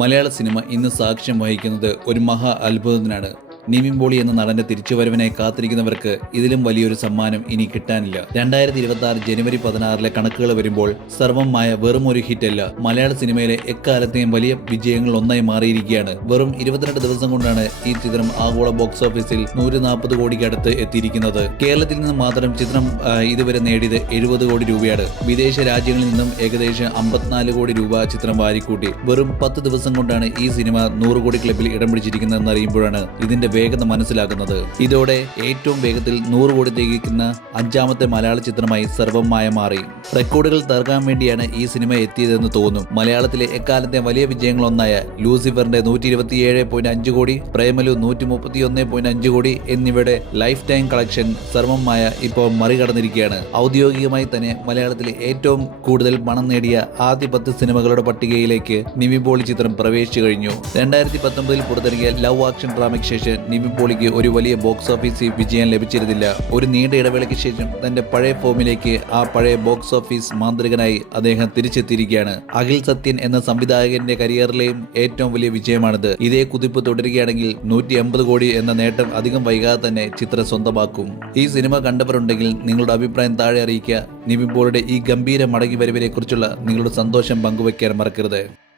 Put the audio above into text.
മലയാള cinema ഇന്ന് സാക്ഷ്യം വഹിക്കുന്നത് ഒരു മഹാ അത്ഭുതത്തിനാണ്. പോളി എന്ന നടന്റെ തിരിച്ചുവരവിനെ കാത്തിരിക്കുന്നവർക്ക് ഇതിലും വലിയൊരു സമ്മാനം ഇനി കിട്ടാനില്ല. രണ്ടായിരത്തി ഇരുപത്തി ആറ് ജനുവരി പതിനാറിലെ കണക്കുകൾ വരുമ്പോൾ സർവമായ വെറും ഒരു ഹിറ്റല്ല. മലയാള സിനിമയിലെ എക്കാലത്തെയും വലിയ വിജയങ്ങൾ ഒന്നായി മാറിയിരിക്കുകയാണ്. വെറും ഇരുപത്തിരണ്ട് ദിവസം കൊണ്ടാണ് ഈ ചിത്രം ആഗോള ബോക്സ് ഓഫീസിൽ നൂറ്റി നാൽപ്പത് കോടിക്ക് അടുത്ത് എത്തിയിരിക്കുന്നത്. കേരളത്തിൽ നിന്ന് മാത്രം ചിത്രം ഇതുവരെ നേടിയത് എഴുപത് കോടി രൂപയാണ്. വിദേശ രാജ്യങ്ങളിൽ നിന്നും ഏകദേശം അമ്പത്തിനാല് കോടി രൂപ ചിത്രം വാരിക്കൂട്ടി. വെറും പത്ത് ദിവസം കൊണ്ടാണ് ഈ സിനിമ നൂറ് കോടി ക്ലബിൽ ഇടം പിടിച്ചിരിക്കുന്നതെന്ന് അറിയുമ്പോഴാണ് ഇതിന്റെ വേഗത മനസ്സിലാക്കുന്നത് ഇതോടെ ഏറ്റവും വേഗത്തിൽ നൂറ് കോടി തികയ്ക്കുന്ന അഞ്ചാമത്തെ മലയാള ചിത്രമായി സർവമായ മാറി. റെക്കോർഡുകൾ തകർക്കാൻ വേണ്ടിയാണ് ഈ സിനിമ എത്തിയതെന്ന് തോന്നും. മലയാളത്തിലെ എക്കാലത്തെ വലിയ വിജയങ്ങളൊന്നായ ലൂസിഫറിന്റെ നൂറ്റി ഇരുപത്തിയേഴ് പോയിന്റ് അഞ്ച് കോടി പ്രേമലു നൂറ്റി മുപ്പത്തി ഒന്ന് പോയിന്റ് അഞ്ച് കോടി എന്നിവയുടെ ലൈഫ് ടൈം കളക്ഷൻ സർവമായ ഇപ്പോൾ മറികടന്നിരിക്കുകയാണ്. ഔദ്യോഗികമായി തന്നെ മലയാളത്തിലെ ഏറ്റവും കൂടുതൽ പണം നേടിയ ആദ്യ പത്ത് സിനിമകളുടെ പട്ടികയിലേക്ക് നിവിൻ ചിത്രം പ്രവേശിച്ചു കഴിഞ്ഞു. രണ്ടായിരത്തി പത്തൊമ്പതിൽ പുറത്തിറങ്ങിയ ലവ് ആക്ഷൻ ഡ്രാമയ്ക്ക് ശേഷം നിവിൻ പോളിക്ക് ഒരു വലിയ ബോക്സ് ഓഫീസ് വിജയം ലഭിച്ചിരുന്നില്ല. ഒരു നീണ്ട ഇടവേളയ്ക്ക് ശേഷം തന്റെ പഴയ ഫോമിലേക്ക് ആ പഴയ ബോക്സ് ഓഫീസ് മാന്ത്രികനായി അദ്ദേഹം തിരിച്ചെത്തിയിരിക്കുകയാണ്. അഖിൽ സത്യൻ എന്ന സംവിധായകന്റെ കരിയറിലെയും ഏറ്റവും വലിയ വിജയമാണിത്. ഇതേ കുതിപ്പ് തുടരുകയാണെങ്കിൽ നൂറ്റി കോടി എന്ന നേട്ടം അധികം വൈകാതെ തന്നെ ചിത്രം സ്വന്തമാക്കും. ഈ സിനിമ കണ്ടവരുണ്ടെങ്കിൽ നിങ്ങളുടെ അഭിപ്രായം താഴെ അറിയിക്കുക. നിവിൻ പോളിയുടെ ഈ ഗംഭീര മടങ്ങി വരവിനെ കുറിച്ചുള്ള നിങ്ങളുടെ സന്തോഷം പങ്കുവയ്ക്കാൻ മറക്കരുത്.